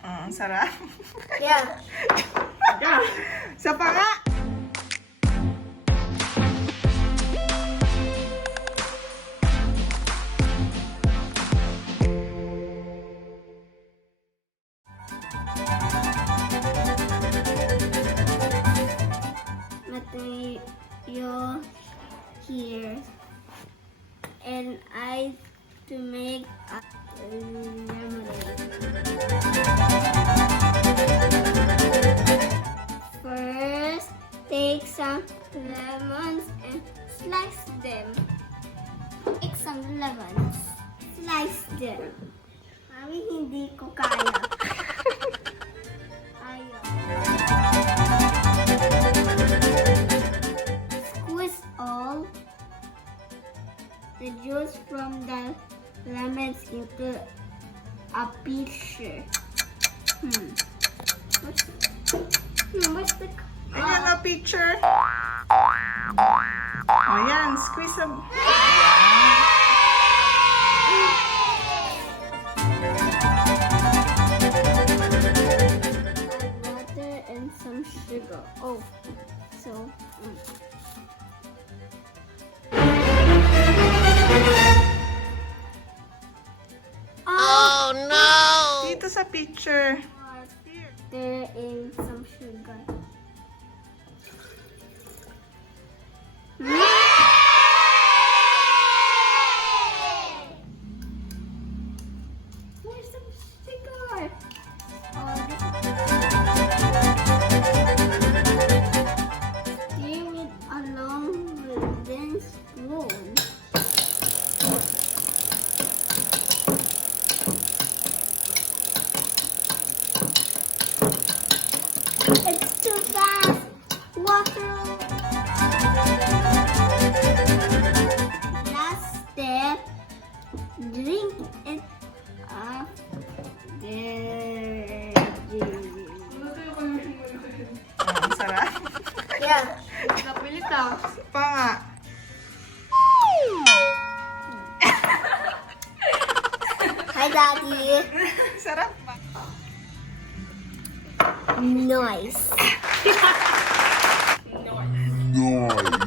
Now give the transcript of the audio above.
Ang sarap. Yeah. Sa pa nga. Mateo here, and I to make a lemonade. First, take some lemons and slice them. Take some lemons, slice them. Mami, hindi ko kaya. Ayaw. Squeeze all the juice from the lemons into a pitcher. What's the... Ayan na picture. Ayan, squeeze them. Add water and some sugar. Oh, so... Oh no! Dito sa picture. There is some sugar. Where's some sugar? Stir it along with this spoon. It's too fast. Water. Last step. Drink it up. There. Ang sarap. Yeah. Kapilit ah. Pa nga. Hi, Daddy. Sarap pa. Nice. Nice.